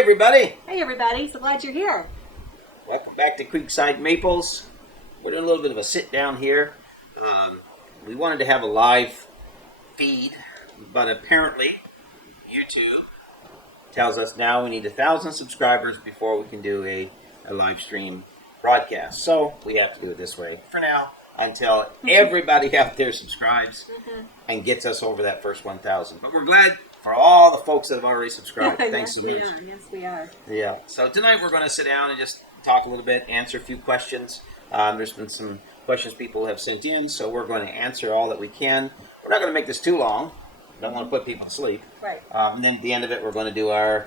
everybody. Hey everybody, so glad you're here. Welcome back to Creekside Maples. We're doing a little bit of a sit down here. We wanted to have a live feed, but apparently YouTube tells us now we need 1,000 subscribers before we can do a live stream broadcast. So we have to do it this way for now until everybody out there subscribes and gets us over that first 1,000. But we're glad for all the folks that have already subscribed. Thanks so much. Yes, we are. Yeah. So tonight we're going to sit down and just talk a little bit, answer a few questions. There's been some questions people have sent in, so we're going to answer all that we can. We're not going to make this too long. Don't want to put people to sleep. Right. And then at the end of it, we're going to do our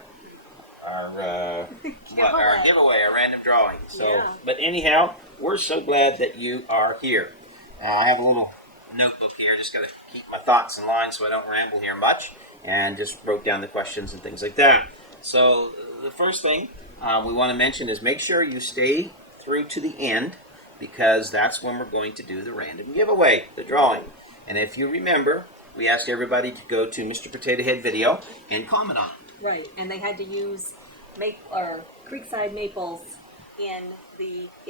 giveaway, our random drawing. So, Yeah. But anyhow, we're so glad that you are here. I have a little notebook here. Just got to keep my thoughts in line so I don't ramble here much, and just wrote down the questions and things like that. So the first thing we want to mention is make sure you stay through to the end, because that's when we're going to do the random giveaway, the drawing. And if you remember, we asked everybody to go to Mr. Potato Head video and comment on it. Right, and they had to use Creekside Maples in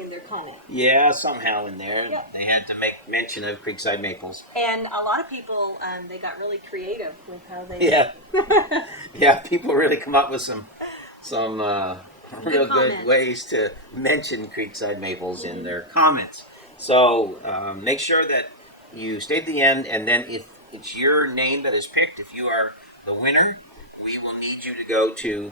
their comment. Yeah, somehow in there Yep. they had to make mention of Creekside Maples. And a lot of people, they got really creative with how they... Yeah, yeah. People really come up with some real good ways to mention Creekside Maples in their comments. So make sure that you stay to the end, and then if it's your name that is picked, if you are the winner, we will need you to go to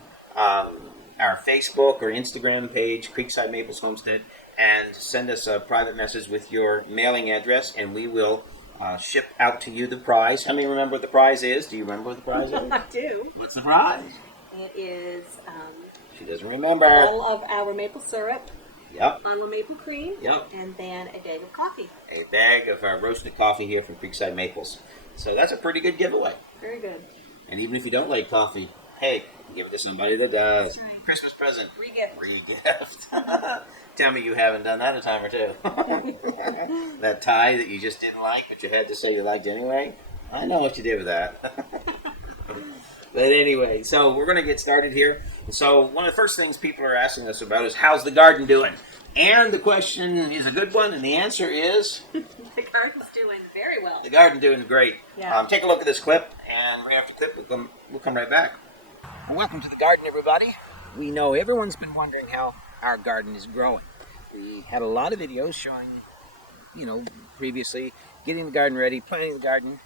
our Facebook or Instagram page, Creekside Maples Homestead, and send us a private message with your mailing address, and we will ship out to you the prize. How many remember what the prize is? Do you remember what the prize is? I do. What's the prize? It is She doesn't remember. a bottle of our maple syrup, Yep. a bottle of maple cream, Yep. and then a bag of coffee. A bag of our roasted coffee here from Creekside Maples. So that's a pretty good giveaway. Very good. And even if you don't like coffee, hey, give it to somebody that does. Christmas present. Re-gift. Re-gift. Tell me you haven't done that a time or two. That tie that you just didn't like, but you had to say you liked anyway. I know what you did with that. But anyway, so we're going to get started here. So one of the first things people are asking us about is, how's the garden doing? And the question is a good one, and the answer is... The garden's doing very well. The garden's doing great. Yeah. Take a look at this clip, and right after the clip, we'll come right back. Well, welcome to the garden, everybody. We know everyone's been wondering how our garden is growing. We had a lot of videos showing, previously, getting the garden ready, planting the garden.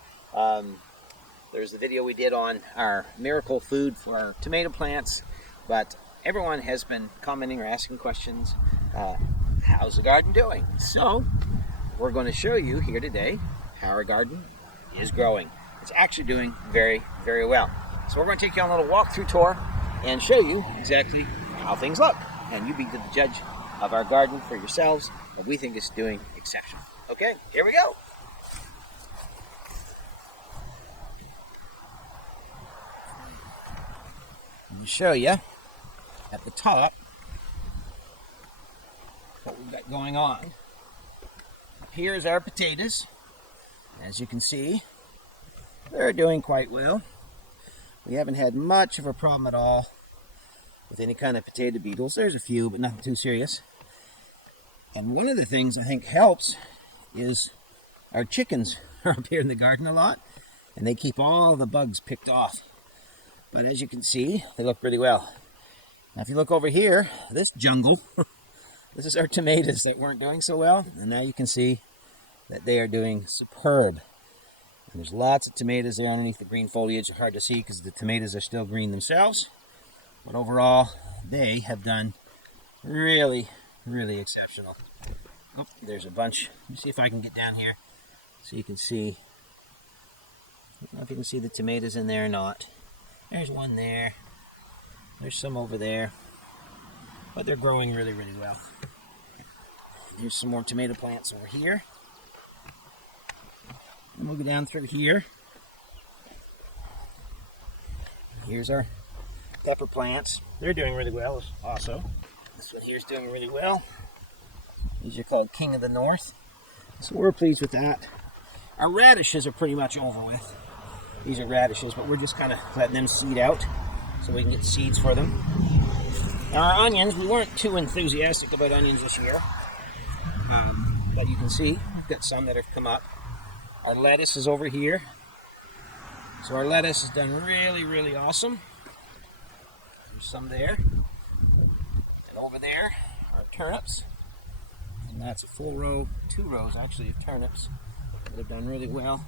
There's the video we did on our miracle food for our tomato plants, but everyone has been commenting or asking questions, how's the garden doing? So, we're going to show you here today how our garden is growing. It's actually doing very, very well. So we're going to take you on a little walkthrough tour and show you exactly how things look. And you be the judge of our garden for yourselves, and we think it's doing exceptional. Okay, here we go. Let me show you at the top what we've got going on. Here's our potatoes. As you can see, they're doing quite well. We haven't had much of a problem at all with any kind of potato beetles. There's a few, but nothing too serious. And one of the things I think helps is our chickens are up here in the garden a lot, and they keep all the bugs picked off. But as you can see, they look pretty well. Now if you look over here, this jungle, this is our tomatoes that weren't doing so well, and now you can see that they are doing superb. And there's lots of tomatoes there underneath the green foliage. They're hard to see because the tomatoes are still green themselves. But overall, they have done really, really exceptional. Oh, there's a bunch. Let me see if I can get down here so you can see. I don't know if you can see the tomatoes in there or not. There's one there. There's some over there. But they're growing really, really well. Here's some more tomato plants over here. And we'll go down through here. Here's our pepper plants. They're doing really well also. This one here's doing really well. These are called King of the North. So we're pleased with that. Our radishes are pretty much over with. These are radishes, but we're just kind of letting them seed out so we can get seeds for them. Our onions, we weren't too enthusiastic about onions this year. But you can see, we've got some that have come up. Our lettuce is over here. So our lettuce has done really, really awesome. There's some there. And over there are turnips. And that's a full row, 2 rows actually of turnips that have done really well.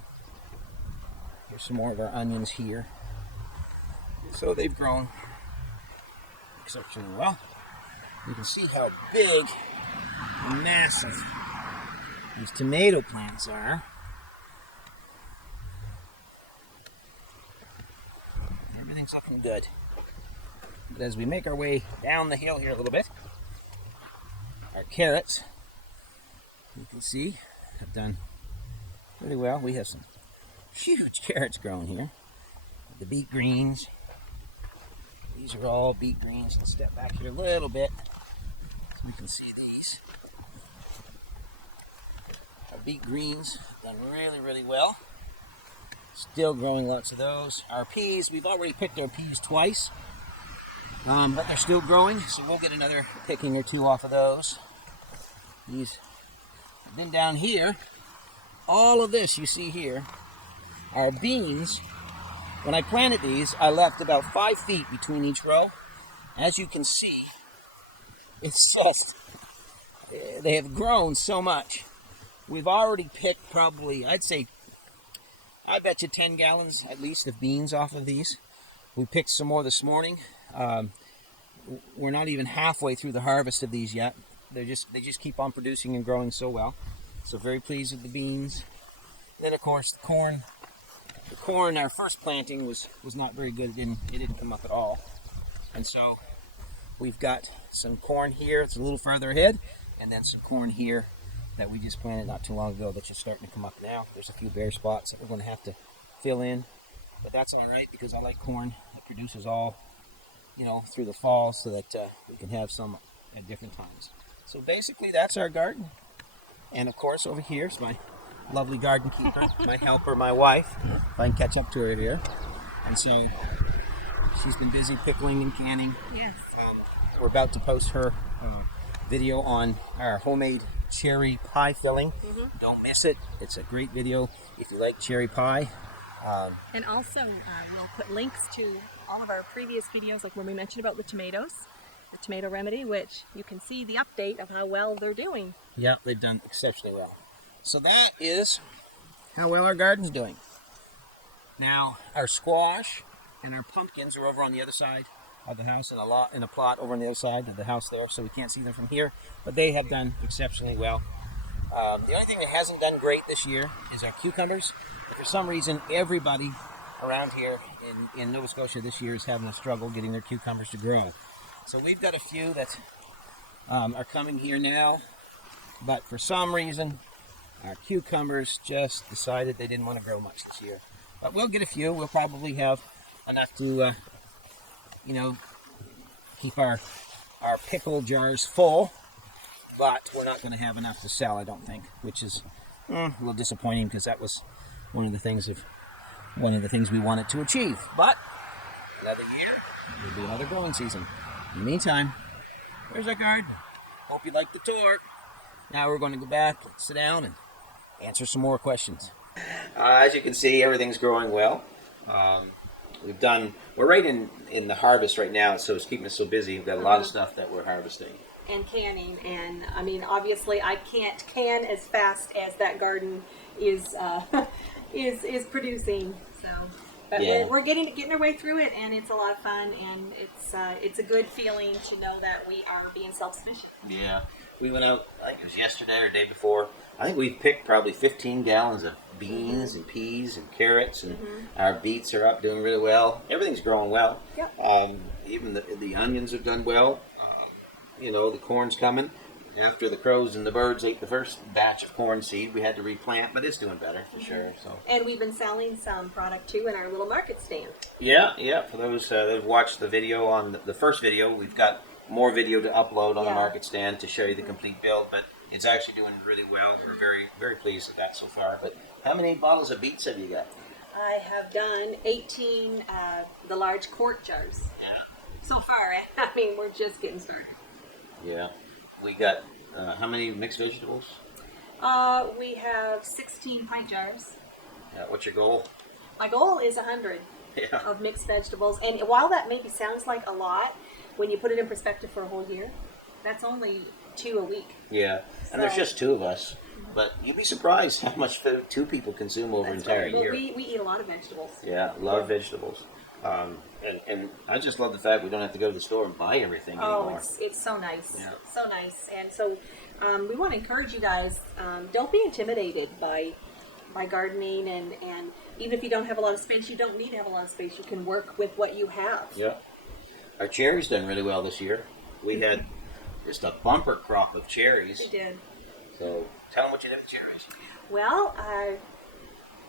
Here's some more of our onions here. So they've grown exceptionally well. You can see how big and massive these tomato plants are. Everything's looking good. But as we make our way down the hill here a little bit, our carrots, you can see, have done really well. We have some huge carrots growing here. The beet greens. These are all beet greens. Let's step back here a little bit so we can see these. Our beet greens have done really, really well. Still growing lots of those. Our peas, we've already picked our peas twice, but they're still growing, so we'll get another picking or 2 off of those. These have been down here. All of this you see here are beans. When I planted these, I left about 5 feet between each row. As you can see, it's just, they have grown so much. We've already picked probably, I bet you 10 gallons at least of beans off of these. We picked some more this morning. We're not even halfway through the harvest of these yet. They just keep on producing and growing so well. So very pleased with the beans. Then of course the corn. The corn, our first planting was not very good. It didn't come up at all. And so we've got some corn here. It's a little further ahead, and then some corn here that we just planted not too long ago that's just starting to come up now. There's a few bare spots that we're going to have to fill in, but that's all right because I like corn. It produces all, through the fall, so that we can have some at different times. So basically, that's our garden. And of course, over here is my lovely garden keeper, my helper, my wife, if I can catch up to her here. And so she's been busy pickling and canning. Yes. We're about to post her video on our homemade cherry pie filling. Mm-hmm. Don't miss it. It's a great video if you like cherry pie. And also, we'll put links to all of our previous videos, like when we mentioned about the tomatoes, the tomato remedy, which you can see the update of how well they're doing. Yep, they've done exceptionally well. So that is how well our garden's doing. Now, our squash and our pumpkins are over on the other side of the house, in a plot over on the other side of the house there, so we can't see them from here, but they have done exceptionally well. The only thing that hasn't done great this year is our cucumbers. For some reason, everybody around here in Nova Scotia this year is having a struggle getting their cucumbers to grow. So we've got a few that are coming here now, but for some reason, our cucumbers just decided they didn't want to grow much this year. But we'll get a few. We'll probably have enough to, keep our pickle jars full. But we're not going to have enough to sell, I don't think, which is a little disappointing because that was one of the things we wanted to achieve. But another year, will be another growing season. In the meantime, there's our garden. Hope you liked the tour. Now we're going to go back, sit down, and answer some more questions. As you can see, everything's growing well. We're right in the harvest right now, so it's keeping us so busy. We've got a lot of stuff that we're harvesting. And canning, and I mean, obviously, I can't can as fast as that garden is producing. So, but yeah. we're getting our way through it, and it's a lot of fun, and it's a good feeling to know that we are being self-sufficient. Yeah. We went out, I think it was yesterday or the day before. I think we've picked probably 15 gallons of beans and peas and carrots, and our beets are up doing really well. Everything's growing well. Yep. Even the onions have done well. The corn's coming. After the crows and the birds ate the first batch of corn seed, we had to replant, but it's doing better for sure. So. And we've been selling some product too in our little market stand. Yeah. For those that have watched the video on the first video, we've got more video to upload on the market stand to show you the complete build, but it's actually doing really well. We're very, very pleased with that so far. But how many bottles of beets have you got? I have done 18 the large quart jars. so far. I mean, we're just getting started. Yeah. We got, how many mixed vegetables? We have 16 pint jars. Yeah, what's your goal? My goal is 100 Yeah. of mixed vegetables. And while that maybe sounds like a lot, when you put it in perspective for a whole year, that's only 2 a week. Yeah. And there's So- just 2 of us. But you'd be surprised how much food 2 people consume over an That's entire right. Well, year. we eat a lot of vegetables. Yeah, love vegetables. And I just love the fact we don't have to go to the store and buy everything anymore. It's so nice. Yeah. So nice. And so we want to encourage you guys, don't be intimidated by gardening, and even if you don't have a lot of space, you don't need to have a lot of space. You can work with what you have. Yeah. Our cherries done really well this year. We had just a bumper crop of cherries. We did. So tell them what you did with cherries. Well,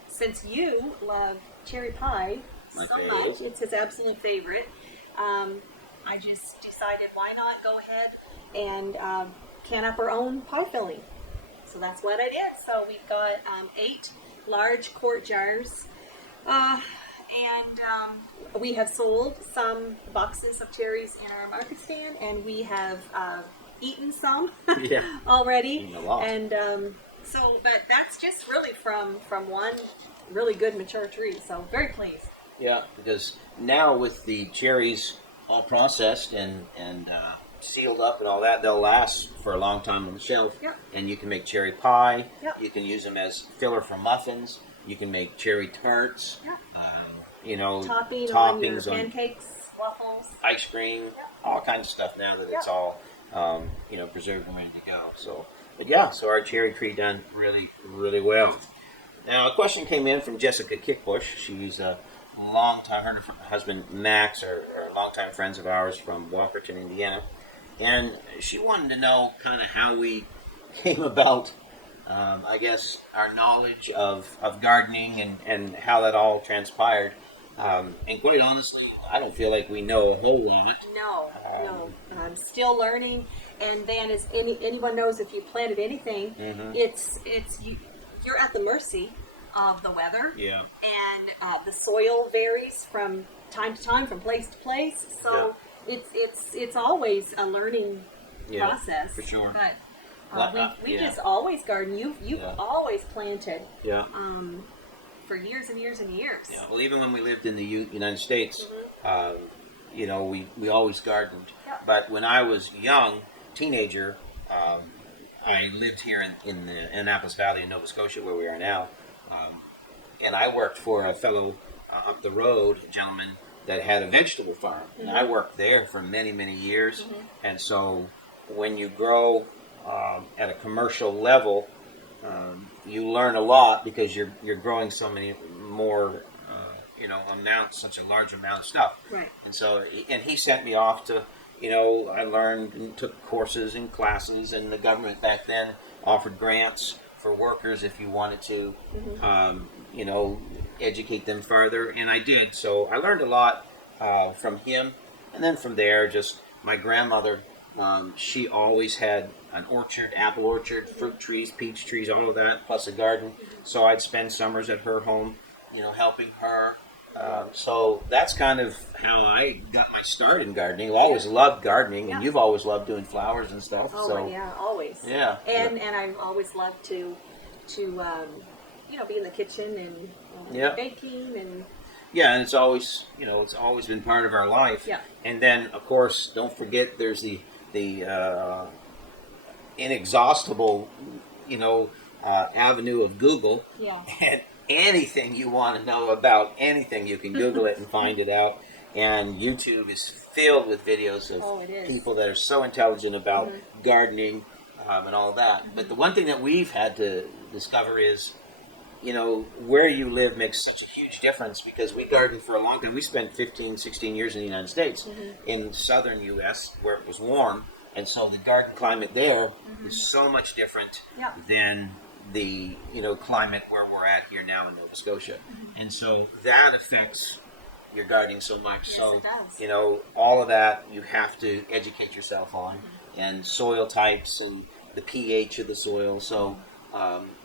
since you love cherry pie My so favorite. much, it's his absolute favorite, I just decided why not go ahead and can up our own pie filling. So that's what I did. So we've got 8 large quart jars, and we have sold some boxes of cherries in our market stand, and we have eaten some Yeah. already. Eaten a lot. And but that's just really from one really good mature tree. So very pleased. Yeah, because now with the cherries all processed and sealed up and all that, they'll last for a long time on the shelf. Yep. And you can make cherry pie. Yep. You can use them as filler for muffins. You can make cherry tarts. Yep. Toppings on your on pancakes, waffles. ice cream, all kinds of stuff now that it's Yep. all preserved and ready to go. So, but yeah, so our cherry tree done really, really well. Now, a question came in from Jessica Kickbush. She's a longtime, her and her husband Max are longtime friends of ours from Walkerton, Indiana, and she wanted to know kind of how we came about. I guess our knowledge of gardening and how that all transpired. And quite honestly, I don't feel like we know a whole lot. No. I'm still learning. And then, as anyone knows, if you planted anything, you're at the mercy of the weather. Yeah. And the soil varies from time to time, from place to place. So it's always a learning process. For sure. But we just always garden. You've always planted. Yeah. For years and years and years. Yeah. Well, even when we lived in the United States, we always gardened. Yeah. But when I was young, teenager, I lived here in the Annapolis Valley in Nova Scotia, where we are now, and I worked for a fellow up the road, a gentleman that had a vegetable farm, and I worked there for many, many years. And so, when you grow at a commercial level, you learn a lot because you're growing so many more, such a large amount of stuff. Right. And so, and he sent me off to, I learned and took courses and classes, and the government back then offered grants for workers if you wanted to, educate them further, and I did. So I learned a lot from him, and then from there, just my grandmother. She always had an orchard, apple orchard, fruit trees, peach trees, all of that, plus a garden. So I'd spend summers at her home, helping her. So that's kind of how I got my start in gardening. I've always loved gardening, and you've always loved doing flowers and stuff. Oh, so yeah, always. Yeah. And I've always loved to be in the kitchen and baking and. Yeah, and it's always been part of our life. Yeah. And then, of course, don't forget there's the inexhaustible, avenue of Google. Yeah. And anything you want to know about anything, you can Google it and find it out. And YouTube is filled with videos of people that are so intelligent about gardening and all that. But the one thing that we've had to discover is, where you live makes such a huge difference, because we gardened for a long time. We spent 15, 16 years in the United States, in southern U.S., where it was warm. And so the garden climate there is so much different than the climate where we're at here now in Nova Scotia. And so that affects your gardening so much. Yes, so it does. all of that you have to educate yourself on, and soil types and the pH of the soil. So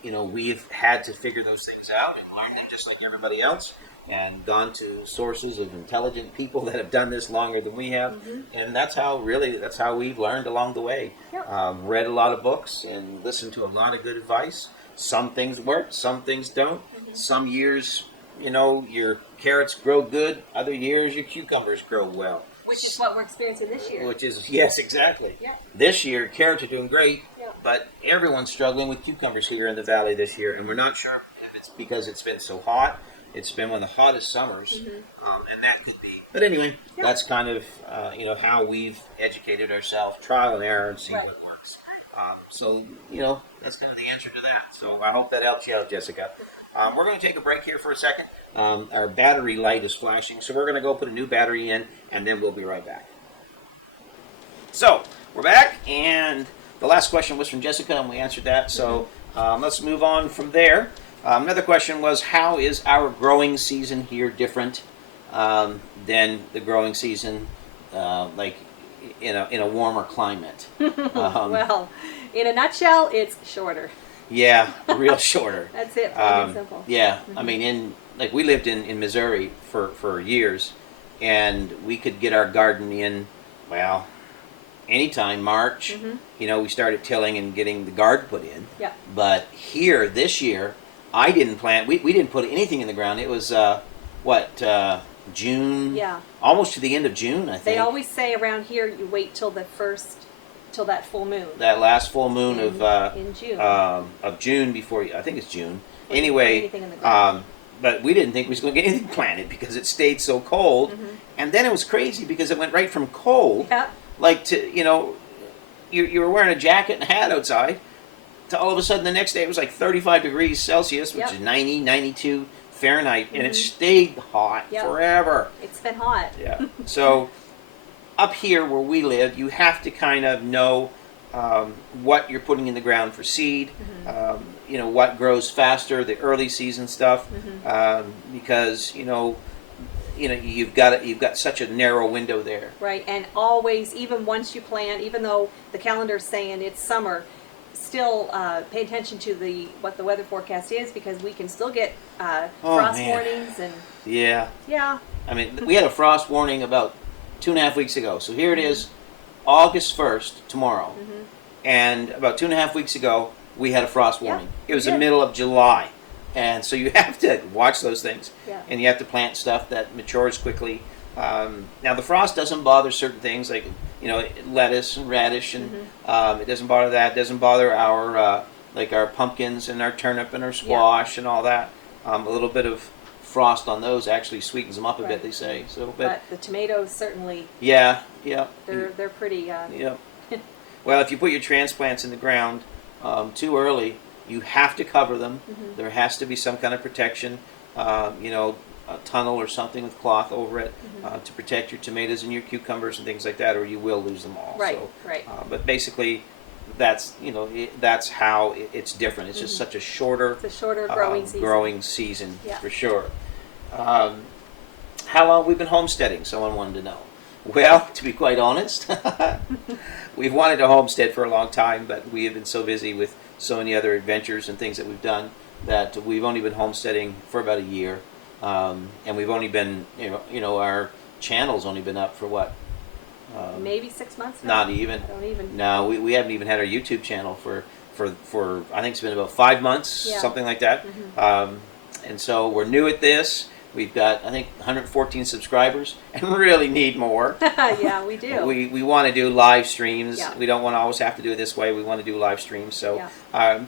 You know, we've had to figure those things out and learn them just like everybody else, and gone to sources of intelligent people that have done this longer than we have, and that's how we've learned along the way. Yep. Read a lot of books and listened to a lot of good advice. Some things work, some things don't. Some years, you know, your carrots grow good. Other years, your cucumbers grow well. Which is what we're experiencing this year. Which is, yes, exactly. Yeah. This year, carrots are doing great, Yeah. but everyone's struggling with cucumbers here in the valley this year, and we're not sure if it's because it's been so hot. It's been one of the hottest summers, and that could be. But anyway, that's kind of, you know, how we've educated ourselves, trial and error, and see what works. So, you know, that's kind of the answer to that. So I hope that helps you out, Jessica. We're going to take a break here for a second. Our battery light is flashing, so we're going to go put a new battery in, and then we'll be right back. So, we're back, and the last question was from Jessica, and we answered that. So, let's move on from there. Another question was, how is our growing season here different than the growing season, like in a warmer climate? Well, in a nutshell, it's shorter. Yeah, real shorter. That's it, plain and simple. Yeah, I mean, we lived in Missouri for years, and we could get our garden in, well, anytime, March. You know, we started tilling and getting the garden put in. Yeah. But here, this year, I didn't plant, we didn't put anything in the ground. It was, June? Yeah. Almost to the end of June, I think. They always say around here you wait till that full moon. That last full moon in June. Of June before, I think it's June. Anyway, anything in the ground. but we didn't think we was going to get anything planted because it stayed so cold. And then it was crazy because it went right from cold, like to, you know, you were wearing a jacket and a hat outside, to all of a sudden the next day it was like 35 degrees Celsius, which is 90, 92 Fahrenheit, and it stayed hot forever. It's been hot. Yeah. So up here where we live, you have to kind of know what you're putting in the ground for seed, you know, what grows faster, the early season stuff, because you've got such a narrow window there. Right, and always, even once you plant, even though the calendar's saying it's summer, still pay attention to what the weather forecast is, because we can still get frost warnings and yeah. I mean, we had a frost warning about 2.5 weeks ago. So here it is, August 1st, tomorrow. And about 2.5 weeks ago, we had a frost warning. It was the middle of July. And so you have to watch those things. And you have to plant stuff that matures quickly. Now, the frost doesn't bother certain things like, you know, lettuce and radish. And it doesn't bother that. It doesn't bother our pumpkins and our turnip and our squash and all that. A little bit of frost on those actually sweetens them up a bit, they say. So, but the tomatoes certainly. They're pretty. Well, if you put your transplants in the ground too early, you have to cover them. There has to be some kind of protection. You know, a tunnel or something with cloth over it to protect your tomatoes and your cucumbers and things like that, or you will lose them all. Right. But basically, that's that's how it's different. It's just such a shorter. It's a shorter growing season. For sure. How long have we been homesteading? Someone wanted to know. Well, to be quite honest, we've wanted to homestead for a long time, but we have been so busy with so many other adventures and things that we've done that we've only been homesteading for about a year, and we've only been, our channel's only been up for what? Maybe 6 months now? Not even. I don't even. No, we haven't even had our YouTube channel for I think it's been about 5 months, something like that. And so we're new at this. We've got, I think, 114 subscribers and really need more. Yeah, we do. We want to do live streams. Yeah. We don't want to always have to do it this way. We want to do live streams. So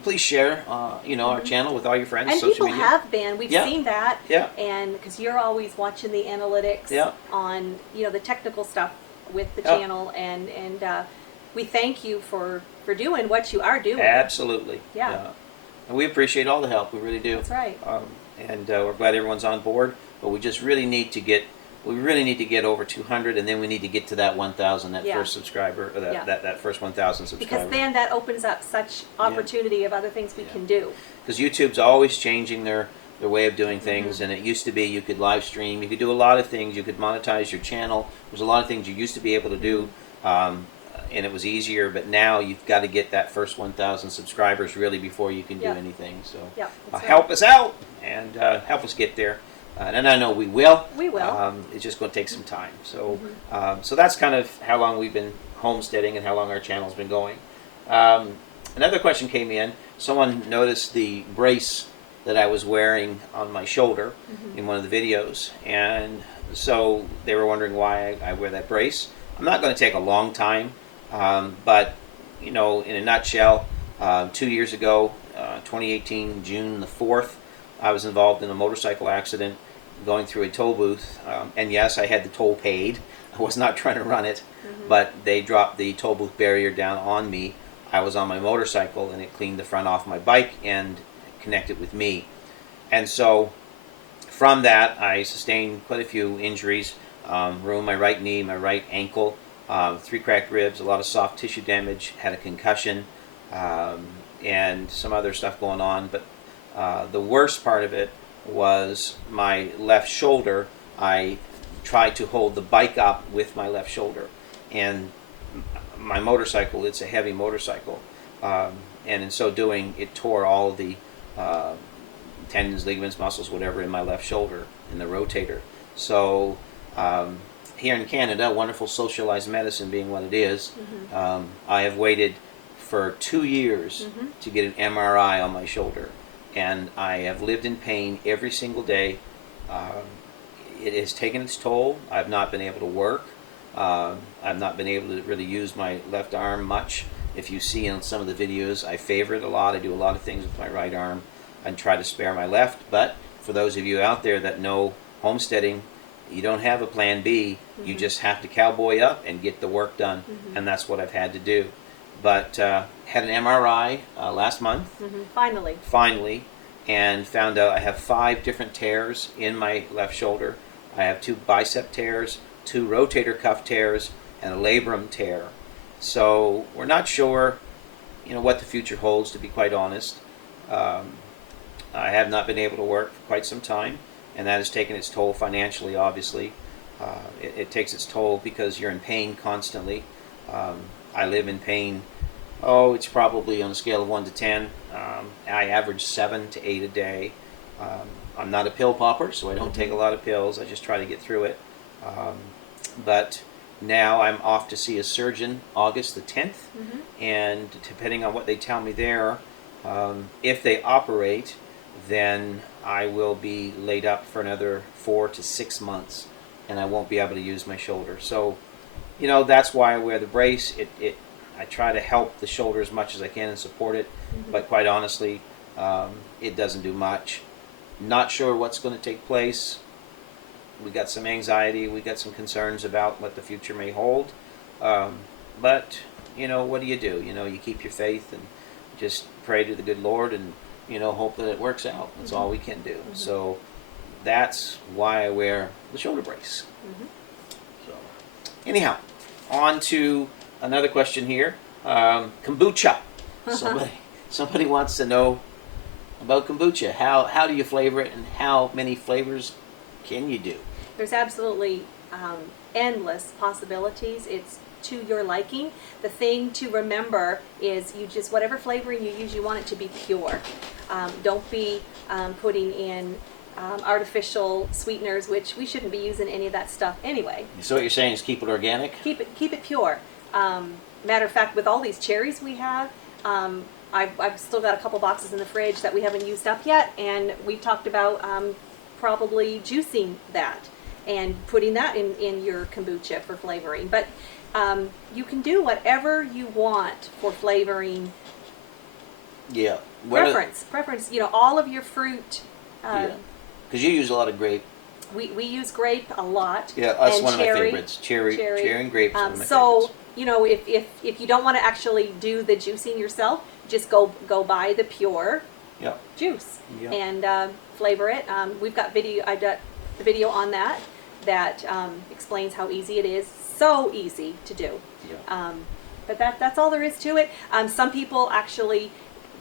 please share, our channel with all your friends. And social people media. have been. We've seen that. Yeah. And because you're always watching the analytics on, the technical stuff with the channel. And we thank you for doing what you are doing. Absolutely. Yeah. And we appreciate all the help. We really do. That's right. And we're glad everyone's on board, but we just really need to get over 200, and then we need to get to that 1,000, that first subscriber, or that first 1,000 subscribers. Because then that opens up such opportunity of other things we can do. Because YouTube's always changing their way of doing things, and it used to be you could live stream, you could do a lot of things, you could monetize your channel. There's a lot of things you used to be able to do. and it was easier. But now you've got to get that first 1,000 subscribers really before you can do Yep. anything. So Yep, that's right. help us out and help us get there. And I know we will. We will. It's just going to take some time. So, so that's kind of how long we've been homesteading and how long our channel's been going. Another question came in. Someone noticed the brace that I was wearing on my shoulder in one of the videos, and so they were wondering why I wear that brace. I'm not going to take a long time, but you know, in a nutshell, 2 years ago, 2018, June the 4th, I was involved in a motorcycle accident going through a toll booth, and yes, I had the toll paid. I was not trying to run it, but they dropped the toll booth barrier down on me. I was on my motorcycle, and it cleaned the front off my bike and connected with me. And so from that, I sustained quite a few injuries, ruined my right knee, my right ankle, 3 cracked ribs, a lot of soft tissue damage, had a concussion, and some other stuff going on. But the worst part of it was my left shoulder. I tried to hold the bike up with my left shoulder, and my motorcycle, it's a heavy motorcycle, and in so doing, it tore all of the tendons, ligaments, muscles, whatever in my left shoulder, in the rotator. So here in Canada, wonderful socialized medicine being what it is, I have waited for 2 years to get an MRI on my shoulder, and I have lived in pain every single day. It has taken its toll. I've not been able to work. I've not been able to really use my left arm much. If you see in some of the videos, I favor it a lot. I do a lot of things with my right arm and try to spare my left. But for those of you out there that know homesteading, you don't have a plan B. You just have to cowboy up and get the work done, and that's what I've had to do. But had an MRI last month. Finally, and found out I have 5 different tears in my left shoulder. I have 2 bicep tears, 2 rotator cuff tears, and a labrum tear. So we're not sure, you know, what the future holds, to be quite honest. I have not been able to work for quite some time, and that has taken its toll financially, obviously. It takes its toll because you're in pain constantly. I live in pain. Oh, it's probably on a scale of 1 to 10. I average 7 to 8 a day. I'm not a pill popper, so I don't take a lot of pills. I just try to get through it. But now I'm off to see a surgeon August the 10th, and depending on what they tell me there, if they operate, then I will be laid up for another 4 to 6 months, and I won't be able to use my shoulder. So, you know, that's why I wear the brace. I try to help the shoulder as much as I can and support it, but quite honestly, it doesn't do much. Not sure what's going to take place. We got some anxiety, we got some concerns about what the future may hold, but you know, what do? You know, you keep your faith and just pray to the good Lord, and you know, hope that it works out. That's all we can do. So that's why I wear the shoulder brace. So anyhow, on to another question here. Kombucha. Somebody wants to know about kombucha. How do you flavor it, and how many flavors can you do? There's absolutely endless possibilities. It's to your liking. The thing to remember is you just, whatever flavoring you use, you want it to be pure. Don't be putting in artificial sweeteners, which we shouldn't be using any of that stuff anyway. So what you're saying is keep it organic? Keep it pure. Matter of fact, with all these cherries we have, I've still got a couple boxes in the fridge that we haven't used up yet, and we've talked about probably juicing that and putting that in your kombucha for flavoring. But you can do whatever you want for flavoring. Yeah. Preference. You know, all of your fruit. Yeah. Because you use a lot of grape. We use grape a lot. Yeah, that's and one of my favorites. Cherry and grape. One of my favorites. You know, if you don't want to actually do the juicing yourself, just go buy the pure juice and flavor it. We've got video. I got the video on that explains how easy it is. So easy to do. Yeah. But that's all there is to it. Some people actually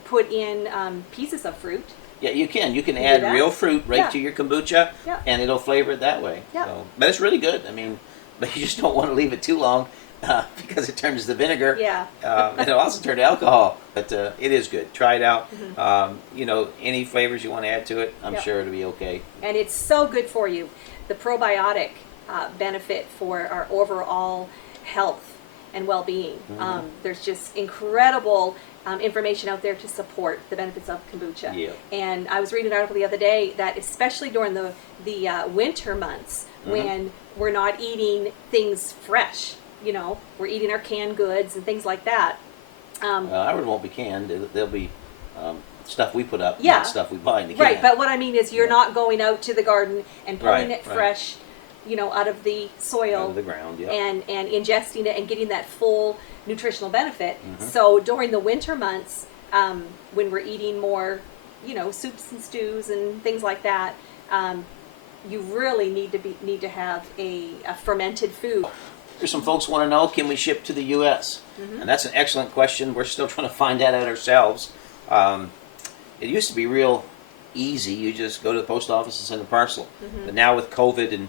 put in pieces of fruit. Yeah, you can. You can add real fruit right to your kombucha, and it'll flavor it that way. Yeah. So, but it's really good. I mean, but you just don't want to leave it too long. because it turns to vinegar. Yeah. And it'll also turn to alcohol. But it is good. Try it out. Mm-hmm. Any flavors you want to add to it, I'm Yep. sure it'll be okay. And it's so good for you. The probiotic benefit for our overall health and well-being. Mm-hmm. There's just incredible information out there to support the benefits of kombucha. Yeah. And I was reading an article the other day that especially during the winter months when we're not eating things fresh, we're eating our canned goods and things like that. Ours won't be canned. They'll be stuff we put up, Yeah. not stuff we buy in the can. Right, but what I mean is you're not going out to the garden and pulling Right, it right. fresh, out of the soil. Out of the ground, yeah. and ingesting it and getting that full nutritional benefit. Mm-hmm. So during the winter months, when we're eating more, soups and stews and things like that, you really need to have a fermented food. There's some folks want to know, can we ship to the U.S.? And that's an excellent question. We're still trying to find that out ourselves. It used to be real easy. You just go to the post office and send a parcel. But now with COVID and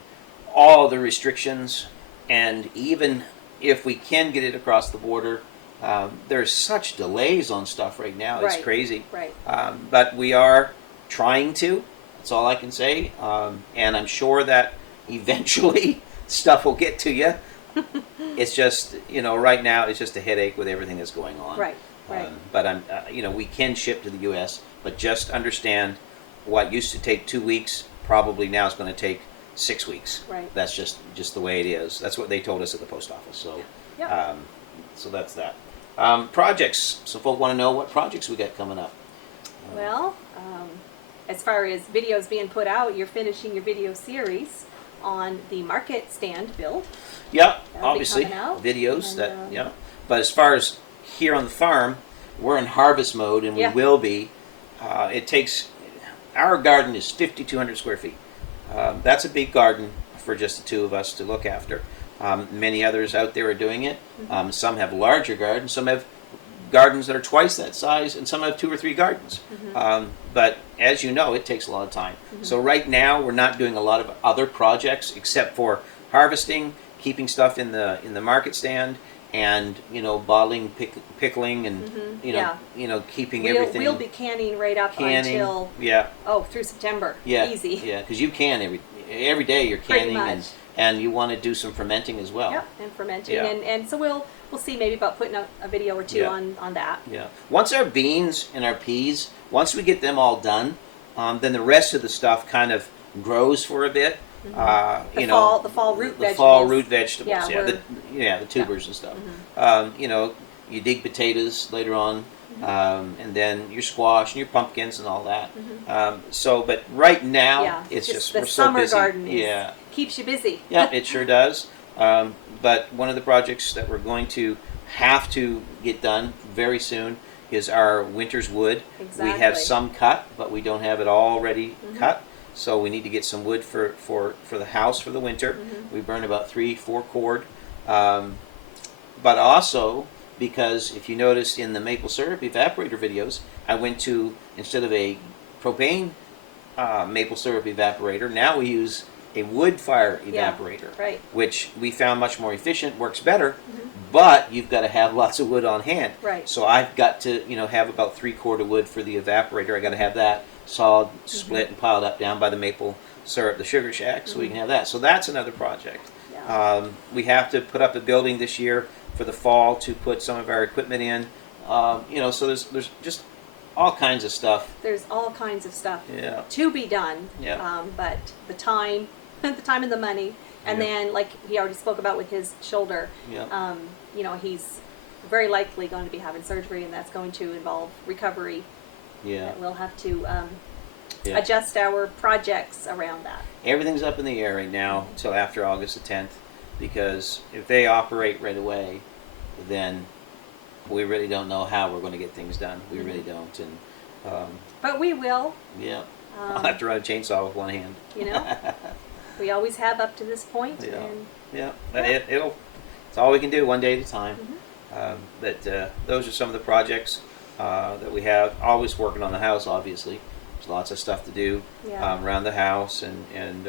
all the restrictions, and even if we can get it across the border, there's such delays on stuff right now. It's Right, crazy. right. But we are trying to. That's all I can say. And I'm sure that eventually stuff will get to you. It's just, right now it's just a headache with everything that's going on. Right, right. But we can ship to the U.S. But just understand, what used to take 2 weeks probably now is going to take 6 weeks. Right. That's just the way it is. That's what they told us at the post office. So, Yeah. so that's that. Projects. So folks want to know what projects we got coming up. Well, as far as videos being put out, you're finishing your video series on the market stand build. Yeah, That'll be obviously coming out. videos And, yeah. But as far as here on the farm, we're in harvest mode, and Yeah. we will be. It takes, our garden is 5,200 square feet. That's a big garden for just the two of us to look after. Many others out there are doing it. Some have larger gardens. Some have gardens that are twice that size, and some have 2 or 3 gardens. But as you know, it takes a lot of time. So right now, we're not doing a lot of other projects except for harvesting, keeping stuff in the market stand, and bottling, pickling, and keeping everything. We'll be canning right up Canning, until yeah, through September. yeah, Easy. yeah, because you can every day you're Pretty canning, much. and you want to do some fermenting as well. Yep, and fermenting, Yeah. and so we'll see maybe about putting out a video or two Yeah. on that. Yeah. Once our beans and our peas, once we get them all done, then the rest of the stuff kind of grows for a bit. The fall root the vegetables. fall root vegetables. Yeah, Yeah, the tubers and stuff. You dig potatoes later on, and then your squash and your pumpkins and all that. But right now, Yeah, it's just the we're so summer busy. garden Yeah. keeps you busy. Yeah, it sure does. But one of the projects that we're going to have to get done very soon is our winter's wood. We have Exactly. some cut, but we don't have it all ready cut. So we need to get some wood for the house for the winter. We burn about 3-4 cord. But also, because if you noticed in the maple syrup evaporator videos, I went to, instead of a propane maple syrup evaporator, now we use a wood fire Yeah, evaporator, right. which we found much more efficient, works better, but you've got to have lots of wood on hand. Right. So I've got to, have about 3 cord of wood for the evaporator. I got to have that sawed, split, and piled up down by the maple syrup, the sugar shack, so we can have that. So that's another project. Yeah. We have to put up a building this year for the fall to put some of our equipment in. So there's just all kinds of stuff. There's all kinds of stuff Yeah. to be done. Yeah. But the time, and the money, and Yeah. then like he already spoke about with his shoulder. Yeah. He's very likely going to be having surgery, and that's going to involve recovery. Yeah. That we'll have to Yeah. adjust our projects around that. Everything's up in the air right now until after August the 10th, because if they operate right away, then we really don't know how we're going to get things done. We really don't. And But we will. yeah, I'll have to run a chainsaw with one hand. We always have up to this point. Yeah. And Yeah, but it's all we can do, one day at a time. But those are some of the projects that we have. Always working on the house, obviously. There's lots of stuff to do Yeah. around the house, and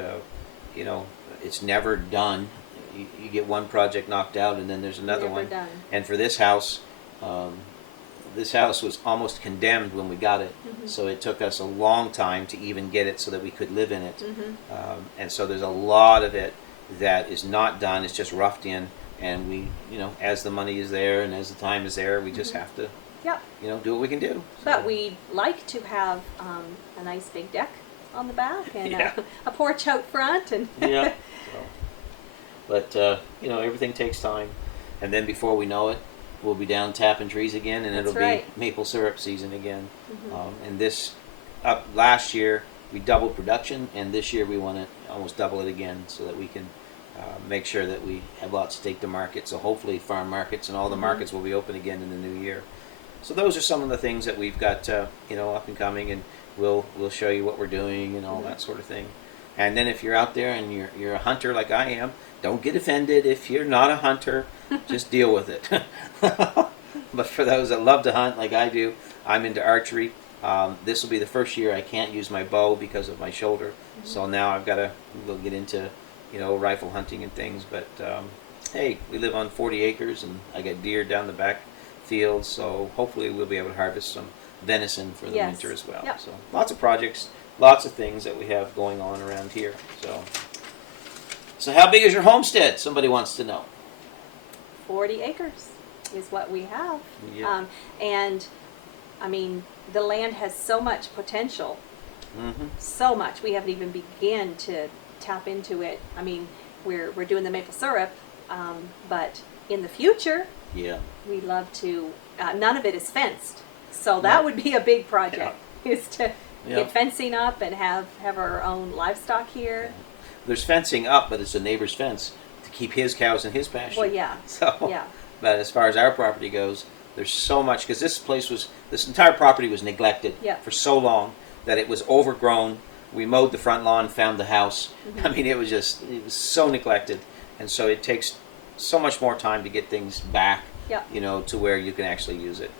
it's never done. you get one project knocked out and then there's another Never one. done. And for this house was almost condemned when we got it, so it took us a long time to even get it so that we could live in it. And so there's a lot of it that is not done. It's just roughed in, and we, as the money is there and as the time is there, we just have to, Yep. do what we can do. But we'd like to have a nice big deck on the back and Yeah. a porch out front. And Yeah. But everything takes time, and then before we know it, we'll be down tapping trees again, and That's it'll right. be maple syrup season again. And this last year we doubled production, and this year we want to almost double it again, so that we can make sure that we have lots to take to market. So hopefully farm markets and all the markets will be open again in the new year. So those are some of the things that we've got up and coming, and we'll show you what we're doing and all that sort of thing. And then if you're out there and you're a hunter like I am, don't get offended if you're not a hunter. Just deal with it. But for those that love to hunt like I do, I'm into archery. This will be the first year I can't use my bow because of my shoulder. So now I've got to go get into rifle hunting and things. But hey, we live on 40 acres, and I got deer down the back fields. So hopefully we'll be able to harvest some venison for the winter as well. Yep. So lots of projects, lots of things that we have going on around here. So how big is your homestead? Somebody wants to know. 40 acres is what we have. Yeah. And I mean, the land has so much potential. So much. We haven't even begun to tap into it. I mean, we're doing the maple syrup, but in the future, we'd love to. None of it is fenced, so that would be a big project. Is to get fencing up and have our own livestock here. There's fencing up, but it's a neighbor's fence to keep his cows in his pasture. Well, yeah. But as far as our property goes, there's so much, because this entire property was neglected for so long that it was overgrown. We mowed the front lawn, found the house. I mean, it was so neglected, and so it takes so much more time to get things back, to where you can actually use it.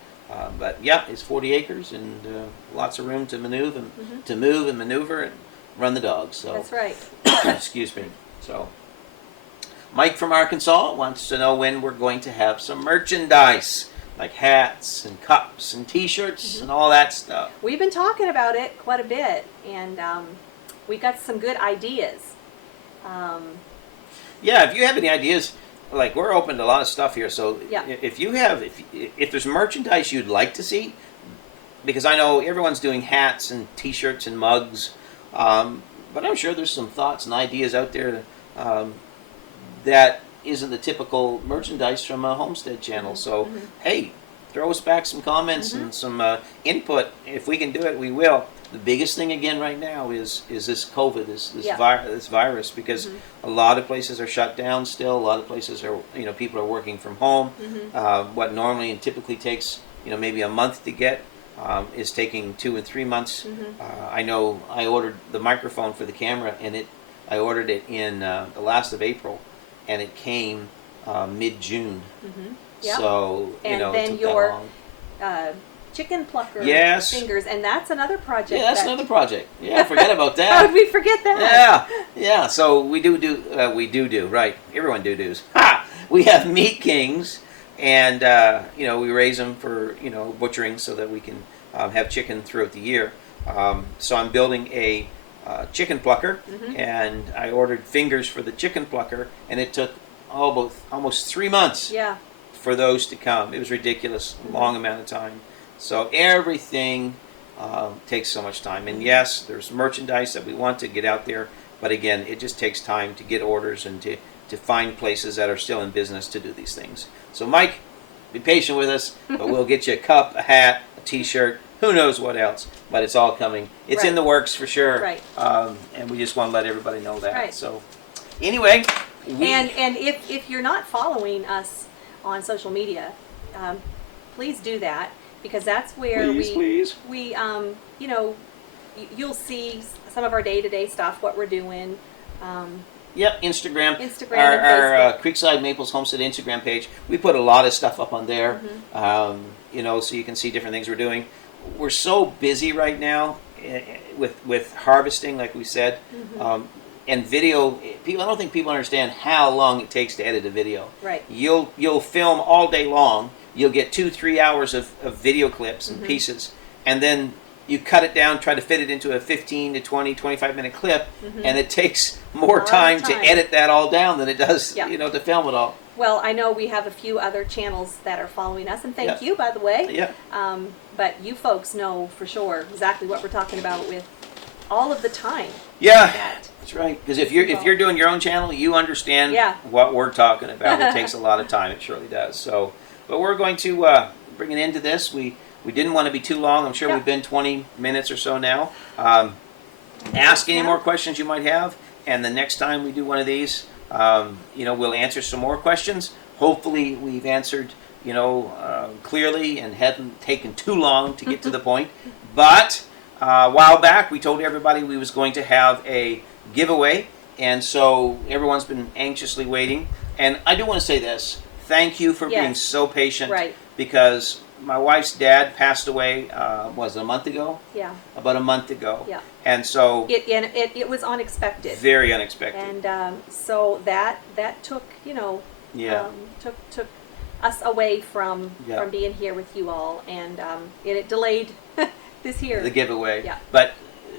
But it's 40 acres and lots of room to move and maneuver and run the dogs. So that's right. Excuse me. So Mike from Arkansas wants to know when we're going to have some merchandise, like hats and cups and t-shirts and all that stuff. We've been talking about it quite a bit, and we got some good ideas. If you have any ideas, like, we're open to a lot of stuff here. So if you have, if there's merchandise you'd like to see, because I know everyone's doing hats and t-shirts and mugs, but I'm sure there's some thoughts and ideas out there that isn't the typical merchandise from a Homestead channel. So hey, throw us back some comments and some input. If we can do it, we will. The biggest thing again right now is this COVID, this virus, because a lot of places are shut down still. A lot of places are, people are working from home. What normally and typically takes, maybe a month to get, is taking 2 and 3 months. I know I ordered the microphone for the camera, and I ordered it in the last of April, and it came mid-June. So and then it took your chicken plucker fingers, and that's another project. Yeah, that's another project. Yeah, forget about that. How did we forget that? Yeah. So we do right. Everyone do's. Ha! We have Meat Kings, and we raise them for butchering so that we can have chicken throughout the year. So I'm building a chicken plucker, and I ordered fingers for the chicken plucker, and it took almost 3 months. For those to come. It was ridiculous, long amount of time. So everything takes so much time. And yes, there's merchandise that we want to get out there, but again, it just takes time to get orders and to find places that are still in business to do these things. So Mike, be patient with us, but we'll get you a cup, a hat, a t-shirt, who knows what else, but it's all coming. It's in the works for sure. And we just want to let everybody know that. So anyway, and if you're not following us on social media, please do that, because that's where we you'll see some of our day-to-day stuff, what we're doing. Instagram our Creekside Maples Homestead Instagram page. We put a lot of stuff up on there, so you can see different things we're doing. We're so busy right now with harvesting, like we said. and video, people, I don't think people understand how long it takes to edit a video. Right. You'll film all day long. You'll get 2-3 hours of video clips and pieces, and then you cut it down, try to fit it into a 15 to 20, 25-minute clip, and it takes more time to edit that all down than it does, to film it all. Well, I know we have a few other channels that are following us, and thank you, by the way. Yeah. But you folks know for sure exactly what we're talking about with all of the time. Yeah, that's right. Because if you're doing your own channel, you understand what we're talking about. It takes a lot of time. It surely does. So, but we're going to bring an end to this. We didn't want to be too long. I'm sure we've been 20 minutes or so now. Ask any more questions you might have, and the next time we do one of these, we'll answer some more questions. Hopefully, we've answered, clearly and hadn't taken too long to get to the point. But a while back, we told everybody we was going to have a giveaway, and so everyone's been anxiously waiting. And I do want to say this: thank you for being so patient, because my wife's dad passed away. Was it a month ago? Yeah, about a month ago. Yeah, and so it was unexpected, very unexpected, and so that took took us away from being here with you all, and it delayed this year the giveaway. Yeah, but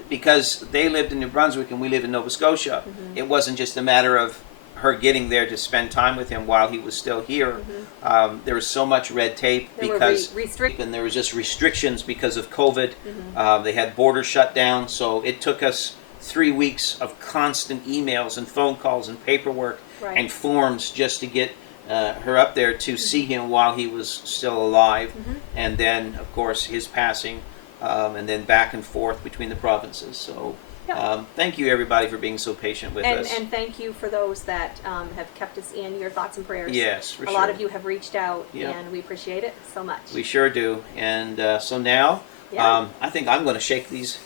because they lived in New Brunswick and we live in Nova Scotia, it wasn't just a matter of her getting there to spend time with him while he was still here. There was so much red tape because and there was just restrictions because of COVID. They had borders shut down, so it took us 3 weeks of constant emails and phone calls and paperwork and forms just to get her up there to see him while he was still alive. And then, of course, his passing, and then back and forth between the provinces. So. Thank you, everybody, for being so patient with us. And thank you for those that have kept us in your thoughts and prayers. Yes, for sure. A lot of you have reached out, and we appreciate it so much. We sure do. And so now, I think I'm going to shake these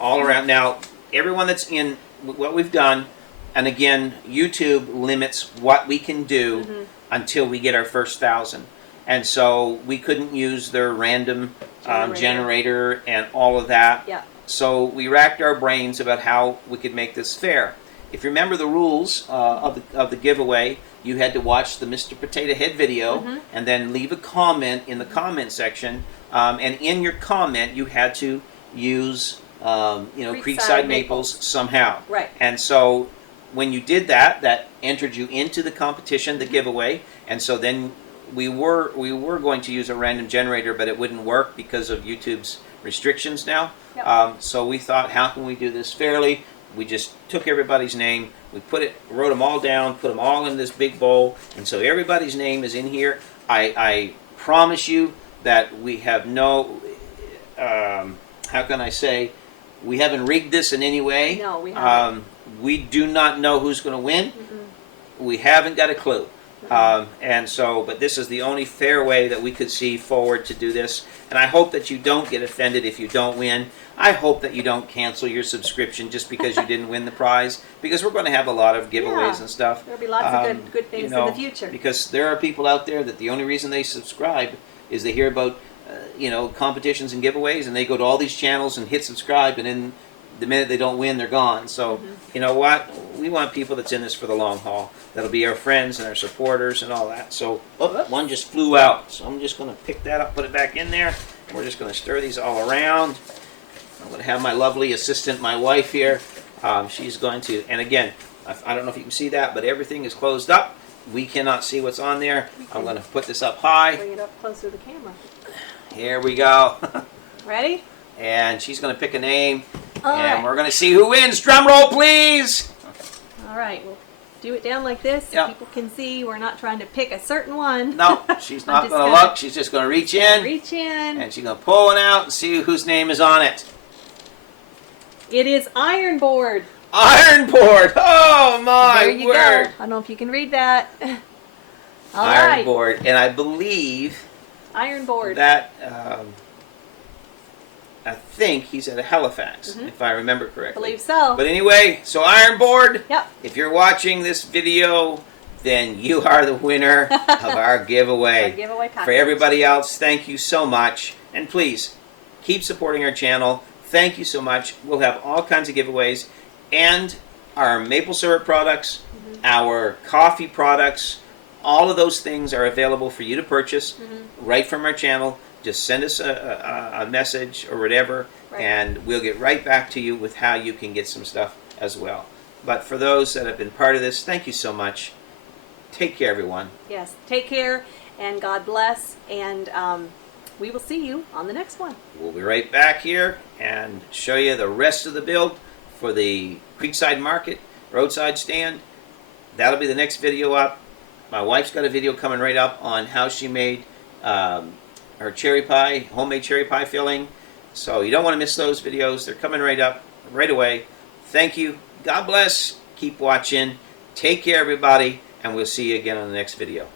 all around. Now, everyone that's in what we've done, and again, YouTube limits what we can do until we get our first 1,000. And so we couldn't use their random generator and all of that. Yeah. So we racked our brains about how we could make this fair. If you remember the rules of the giveaway, you had to watch the Mr. Potato Head video and then leave a comment in the comment section. And in your comment, you had to use Creekside Maples somehow. Right. And so when you did that, that entered you into the competition, the giveaway. And so then we were going to use a random generator, but it wouldn't work because of YouTube's restrictions now. Yep. So we thought, how can we do this fairly? We just took everybody's name, we wrote them all down, put them all in this big bowl, and so everybody's name is in here. I promise you that we have no, how can I say, we haven't rigged this in any way. No, we haven't. We do not know who's going to win. We haven't got a clue. And so, but this is the only fair way that we could see forward to do this. And I hope that you don't get offended if you don't win. I hope that you don't cancel your subscription just because you didn't win the prize, because we're going to have a lot of giveaways and stuff. There'll be lots of good things in the future. Because there are people out there that the only reason they subscribe is they hear about competitions and giveaways, and they go to all these channels and hit subscribe, and then the minute they don't win, they're gone. So, you know what? We want people that's in this for the long haul. That'll be our friends and our supporters and all that. So, one just flew out. So I'm just going to pick that up, put it back in there. And we're just going to stir these all around. I'm going to have my lovely assistant, my wife here. She's going to, and again, I don't know if you can see that, but everything is closed up. We cannot see what's on there. I'm going to put this up high. Bring it up closer to the camera. Here we go. Ready? And she's going to pick a name. And we're going to see who wins. Drum roll, please. All right. We'll do it down like this so people can see. We're not trying to pick a certain one. No, she's not going to look. She's just going to reach in. Reach in. And she's going to pull one out and see whose name is on it. It is Ironboard. Ironboard. Oh, my there you word. Go. I don't know if you can read that. All right. Ironboard. And I believe Ironboard. That... I think he's at Halifax, if I remember correctly. I believe so. But anyway, so Ironboard, yep. If you're watching this video, then you are the winner of our giveaway. Our giveaway package. For everybody else, thank you so much. And please, keep supporting our channel. Thank you so much. We'll have all kinds of giveaways. And our maple syrup products, our coffee products, all of those things are available for you to purchase right from our channel. Just send us a message or whatever, and we'll get right back to you with how you can get some stuff as well. But for those that have been part of this, thank you so much. Take care, everyone. Yes, take care, and God bless, and we will see you on the next one. We'll be right back here and show you the rest of the build for the Creekside Market roadside stand. That'll be the next video up. My wife's got a video coming right up on how she made her cherry pie, homemade cherry pie filling. So you don't want to miss those videos. They're coming right up right away. Thank you. God bless. Keep watching. Take care, everybody, and we'll see you again on the next video.